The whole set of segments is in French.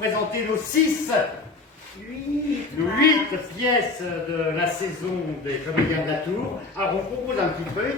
présenter nos 8 pièces de la saison des Comédiens de la Tour. Alors on propose un petit truc.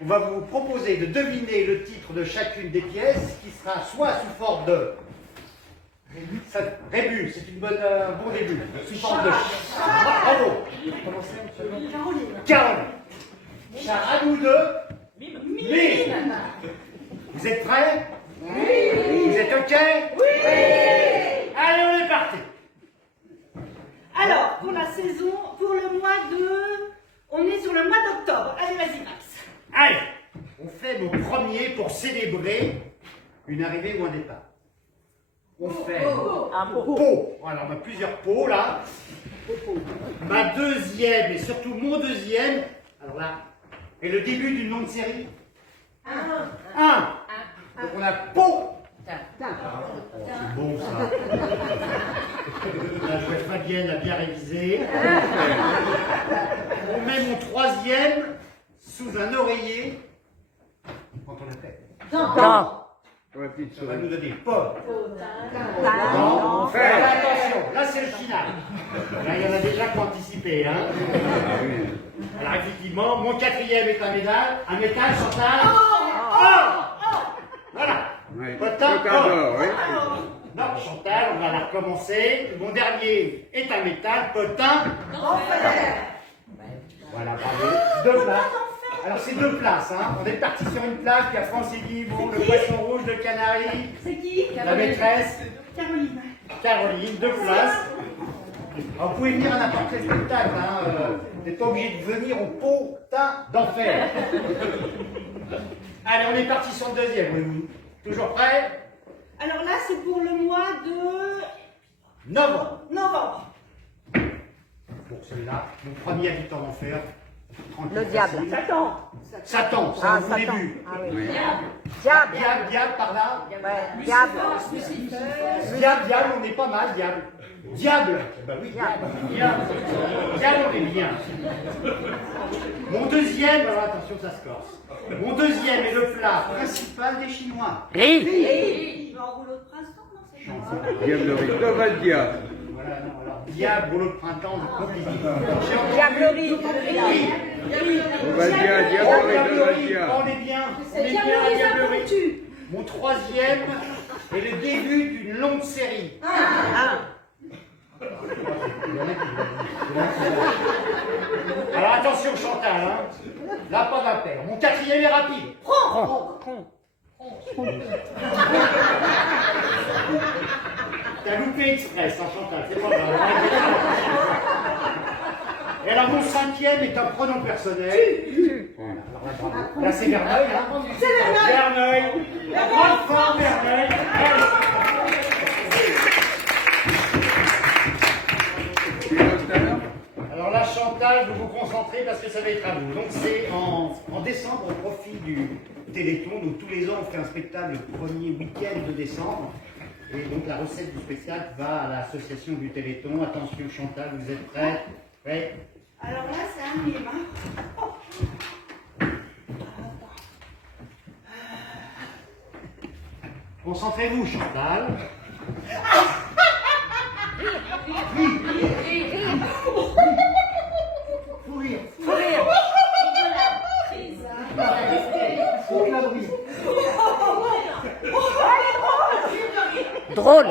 On va vous proposer de deviner le titre de chacune des pièces qui sera soit sous forme de rébus, c'est un bon début. Sous forme de bravo. Comment c'est, monsieur? Caroline. À nous deux. Mime. Vous êtes prêts? Oui. Vous êtes OK? Oui. Allez, on est parti. Alors, pour la saison, pour le mois de... On est sur le mois d'octobre. Allez, vas-y, Max. Allez, on fait nos premiers pour célébrer une arrivée ou un départ. On fait un pot. Voilà, on a plusieurs pots là. Ma deuxième et surtout mon deuxième, alors là, est le début d'une longue série. Un. Donc on a pot. C'est bon ça. La chouette Fabienne a bien révisé. On met mon troisième sous un oreiller. Quand on l'a fait. Ça va nous donner pot. Attention, là c'est le final. Là il y en a déjà qui ont anticipé. Hein. Alors effectivement, mon quatrième est un métal, Chantal. Voilà. Potin, oui. Non, Chantal, on va la recommencer. Mon dernier est un métal, potin. Voilà, bravo. 2 places. Alors c'est 2 places, hein. On est parti sur une place, puis après on s'est dit, bon, le poisson rouge de Canaries. C'est qui? La maîtresse. Caroline. Caroline, 2 places. Alors, vous pouvez venir à n'importe quel spectacle, hein. Vous n'êtes pas obligé de venir au potin d'enfer. Allez, on est parti sur le deuxième, oui. Toujours prêt? Alors là, c'est pour le mois de... Novembre. Pour celui-là, mon premier habitant d'enfer. Le diable. Satan, c'est un bon début. Ah oui. Diable, par là. Ouais, diable. Diable, on est pas mal, diable. Diable. Ben oui, diable, on est bien. Mon deuxième, alors attention, ça se corse. Mon deuxième est le plat principal des Chinois. Il va en rouleau de printemps, non? C'est Diablerie. Thomas le diable. Voilà, non, alors, diable, rouleau de printemps, c'est compliqué. Diablerie. On va dire diablerie, Thomas le diable. On est bien. C'est diablerie, ça vous tue. Mon troisième est le début d'une longue série. Alors attention Chantal, hein. Là pas d'impair. Mon quatrième est rapide. T'as loupé express, hein, Chantal, c'est pas grave. Et alors mon cinquième est un pronom personnel. Voilà, alors là, bravo. Là c'est Verneuil, hein. C'est Verneuil. La grande femme Verneuil. Alors là, Chantal, vous vous concentrez parce que ça va être à vous. Donc c'est en décembre, au profit du Téléthon. Donc tous les ans, on fait un spectacle le premier week-end de décembre. Et donc la recette du spectacle va à l'association du Téléthon. Attention Chantal, vous êtes prêts? Prêts? Alors là, c'est un mime. Concentrez-vous Chantal. Faut rire. Faut que la brise. Drôle.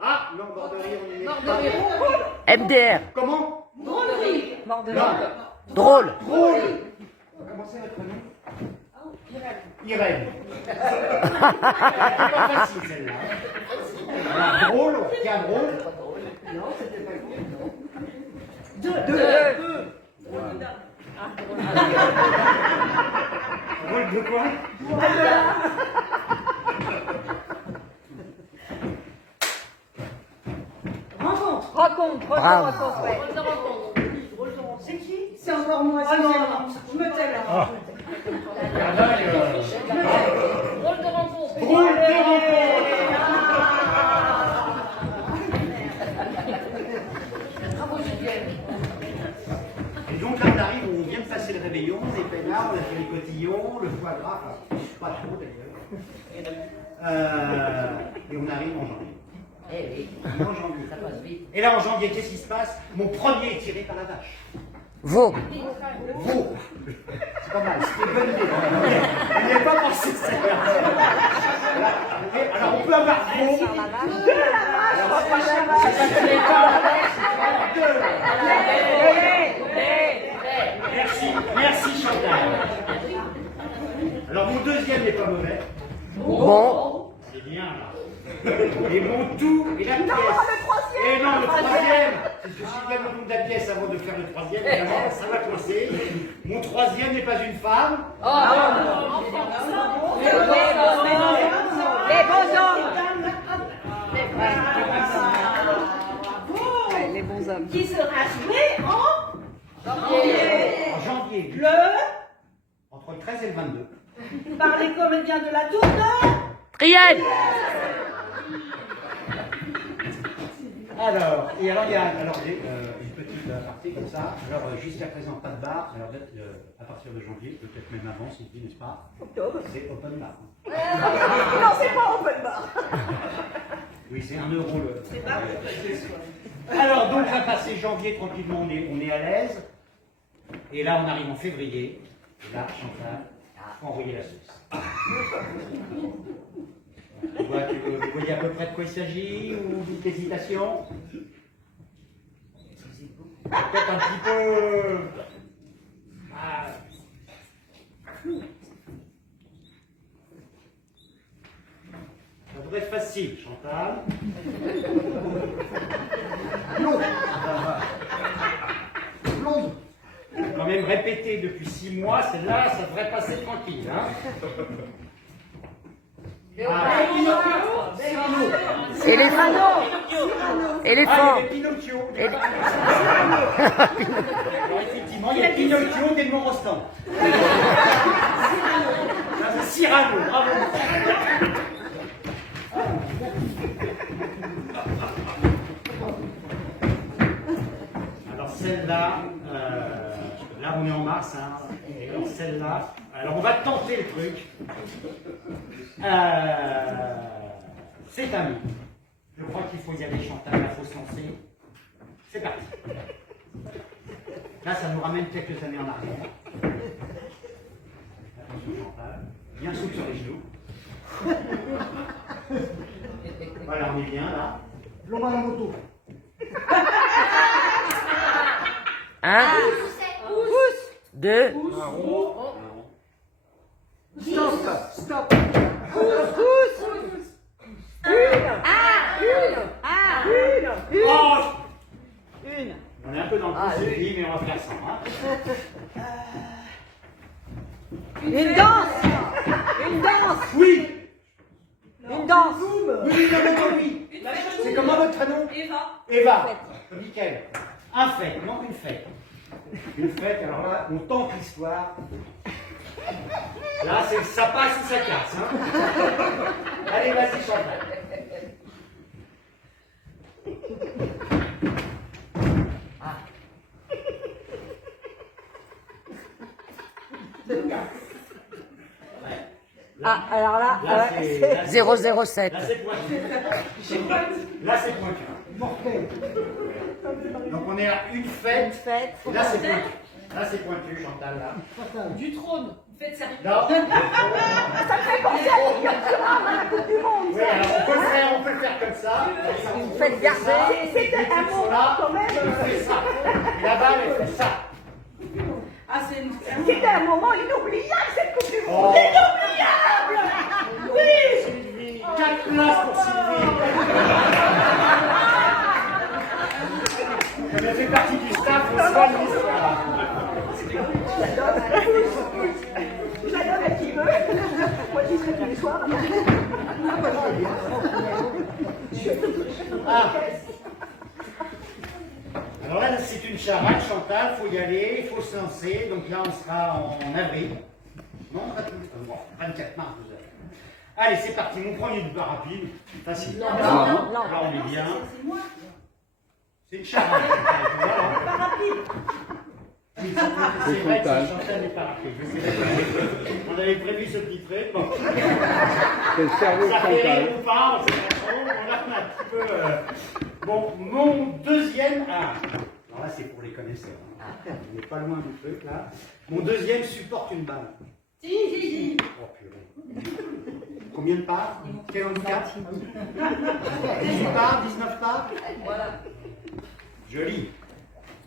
Ah, non, bord de rire, on est pas. MDR. Comment? Mort de Non. Drôle. Drôle. Comment c'est votre nom? Irène. C'est pas facile celle-là. Alors, drôle, on retient drôle. Non, c'était pas drôle. Deux. Drôle de quoi? Rencontre. C'est qui? C'est encore moi. Je me tais là. Drôle de rencontre. Et donc là on arrive, on vient de passer le réveillon, les peinards, on a fait les cotillons, le foie gras, enfin, pas trop d'ailleurs. Et on arrive en janvier. Eh oui, On est en janvier. ça passe vite. Et là, en janvier, qu'est-ce qui se passe? Mon premier est tiré par la vache. Veau. Veau. C'est pas mal, c'était une bonne idée. On n'y avait pas pensé, ça. Alors, on peut avoir veau. Merci Chantal. Alors mon deuxième n'est pas mauvais. Bon. C'est bien là. Et mon tout et la pièce. Et non, le troisième. C'est ce que si je gagne le nombre de la pièce avant de faire le troisième, évidemment, ça va coincer. Mon troisième n'est pas une femme. Les bons hommes. Les bons hommes. Qui sera joué en En janvier. Entre le 13 et le 22. par les comédiens de la tour de... Triel. Alors, il y a une petite partie comme ça. Alors, jusqu'à présent, pas de bar. Alors, à partir de janvier, peut-être même avant, si je dis, n'est-ce pas? Octobre. C'est open bar. Non, c'est pas open bar. Oui, c'est 1 euro le. C'est pas alors, donc, on va passer janvier tranquillement, on est à l'aise. Et là, on arrive en février. Et là, Chantal, il faut envoyer la sauce. Vous voyez à peu près de quoi il s'agit ou d'une hésitation? Peut-être un petit peu. Ça devrait être facile, Chantal. Blonde. Quand même répété depuis 6 mois, celle-là, ça devrait passer tranquille. Hein. Éléphant. Éléphant. Il y avait Pinocchio. Alors, effectivement, il y a Pinocchio des Morostan. C'est Cyrano, bravo. Alors celle-là, là on est en mars, hein, et alors celle-là, alors on va tenter le truc. C'est un mythe. Je crois qu'il faut y aller, Chantal, il faut se lancer. C'est parti. Là, ça nous ramène quelques années en arrière. Attention, Chantal. Bien souple sur les genoux. Voilà, on est bien là. L'on va à la moto. Un. Deux. Stop. Une. On est un peu dans le pouce, mais on va faire ça. Hein. Une danse. Oui. Une danse. Oui. C'est comment votre prénom? Eva. Nickel. Un fait, non une fête. Une fête, alors là, on tente l'histoire. Là, ça passe ou ça casse. Hein. Allez, vas-y, Chantal. Alors là, c'est 007. Là, c'est pointu. Là, c'est pointu. Mortel. Donc, on est à une fête. Là, c'est pointu. Là, c'est pointu, Chantal. Là. Du trône. Faites ça. Non. Ça fait penser à la Coupe du Monde. Oui, alors on peut le faire comme ça. Une fête gardée. C'était un moment quand même. Elle fait ça. Et là-bas, elle fait ça. Ah, c'était un moment inoubliable cette Coupe du Monde. Oh. Inoubliable. Oui. Sylvie, 4 places pour Sylvie. Elle fait partie du staff, on soigne l'histoire. Je la donne à qui veut. Moi, j'y serai tous les soirs. Ah. Alors là, c'est une charade, Chantal, il faut y aller, il faut se lancer. Donc là, on sera en avril. Non, 24 mars, vous avez. Allez, c'est parti. Mon premier du bar rapide. Facile. Non. Là, on est bien. C'est une charade. Pas rapide. C'est vrai que Chantal n'est pas rapide. On avait prévu ce petit trait. Bon. C'est le cerveau Ça fait frontal. rire ou pas, on sait pas trop. On a fait un petit peu peu... Bon, mon deuxième... Ah, alors là, c'est pour les connaisseurs. Hein. On n'est pas loin du truc, là. Mon deuxième supporte une balle. Si. Oh, purée. Combien de parts? Quel handicap? 18 parts, 19 parts? Voilà. Joli.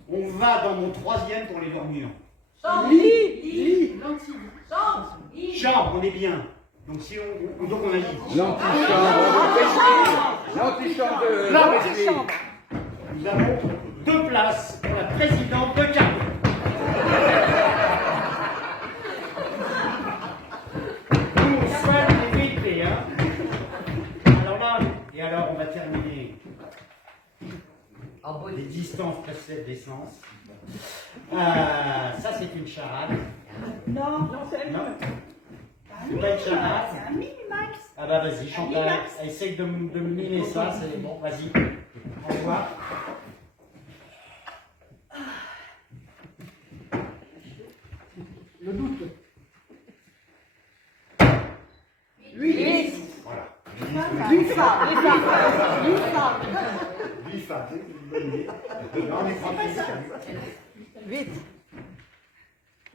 On va dans mon troisième pour les dormir. Chambre. Lit. Chambre. Chambre, on est bien. Donc si on agit. L'antichambre de Là, Wesley. nous avons 2 places pour la présidente de Carreau. Nous, on soigne les vérités, hein. Alors là, et alors on va terminer les distances précèdent d'essence. Ça, c'est une charade. Non, c'est Non. C'est pas une charade. un mini-max. Ah bah vas-y, Chantal, essaye de miner ça, c'est bon, vas-y. Au revoir. Le doute. 8. Voilà. 8 femmes. 8 femmes, c'est une bonne idée. Non, on est tranquille. 8.